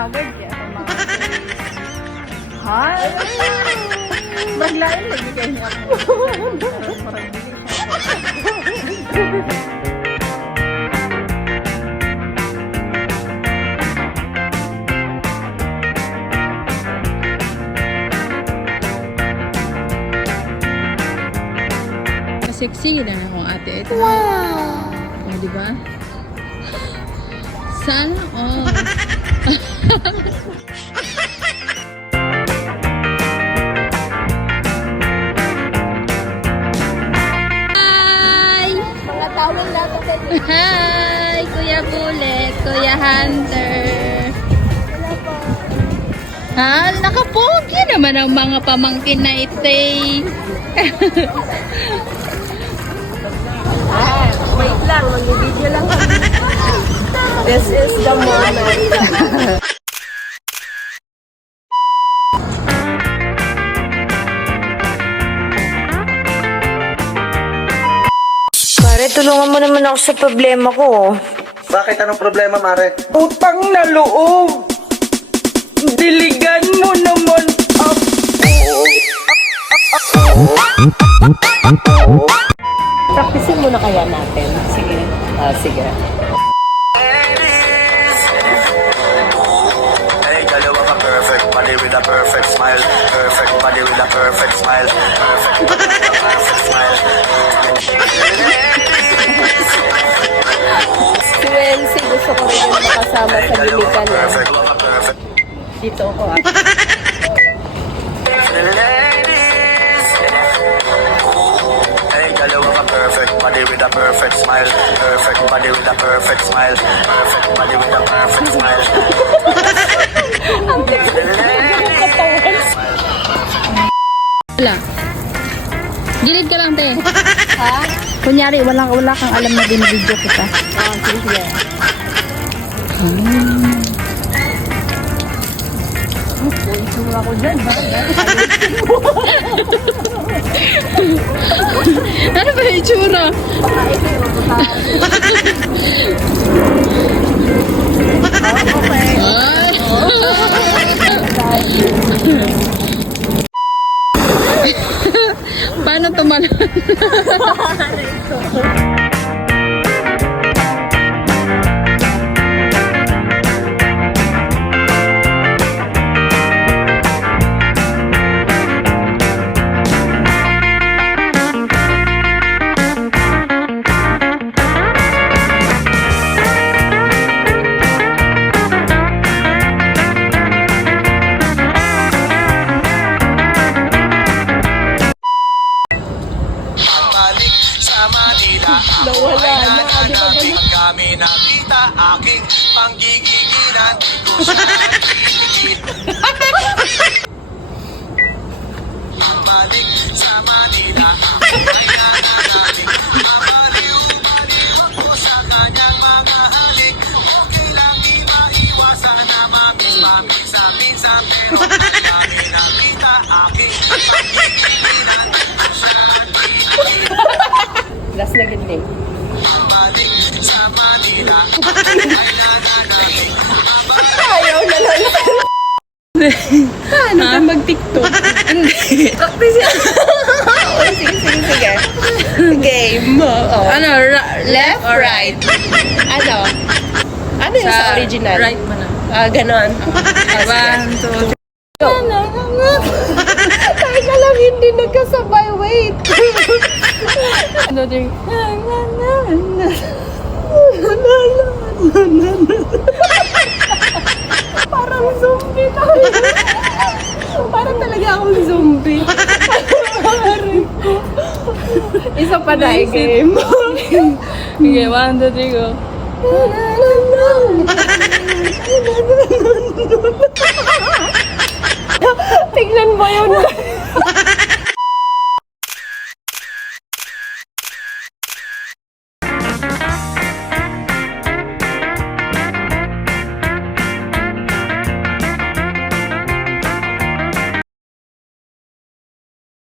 Howard kaya sa mga Hi! Maglain lagi kayo niya ako. Sexy na akong ate. Ito. Wow! O, diba? Sana all. Hi! Mga tawag natin sa inyo. Hi! Kuya Bullet, Kuya Hunter. Wala po. Ha? Nakapogi naman ang mga pamangkin na ite. Wait lang, mag-video lang kami. This is the moment. Pare, tulungan mo naman ako sa problema ko. Bakit? Anong problema, Mare? Utang na loob! Diligan mo naman Practicein muna kaya natin. Sige. Sige. Hey, dalawa ka perfect body with a perfect smile. Perfect body with a perfect smile. Perfect body with a perfect smile. Si Wensi, gusto ko rin yung makasama Hey, sa dalawa ka gilikan. perfect. Dalawa ka perfect. Dito ako Ladies. Hey, dalawa ka perfect body with a perfect smile. Perfect body with a perfect smile. Perfect body with a perfect smile. Wala. Gilid ka lang, te. Ha? Kunyari, wala kang alam na binibidyo kita. Sige. Ako dyan, ba? Ano ba yung itsura? Paano tumalon? Balik sa Manila. Ako ay nananabing kami nakita aking panggigigilan. Di ko siya titigil. Balik sa Manila. Ako ay nananabing mabaliw-baliw ako sa kanyang mga halik. Okay lang di maiwasan na mamis-minsan pero kami nakita aking panggigigilan. Di ko siya titigil. Last na ganding. Balik sa Manila. Ay nananabing Ayaw na lang. Paano ka mag-tiktok? Practice yan. Sige. Game. Oh. Ano, left or right? Ano? Ano yung sa original? Right mo na. Ganon. One, two, three. Teka lang, hindi nagkasabay. Wait. Ano, three. Parang zombie tayo. Parang talaga akong zombie. Isa pa na game. Okay, one, two, three, go.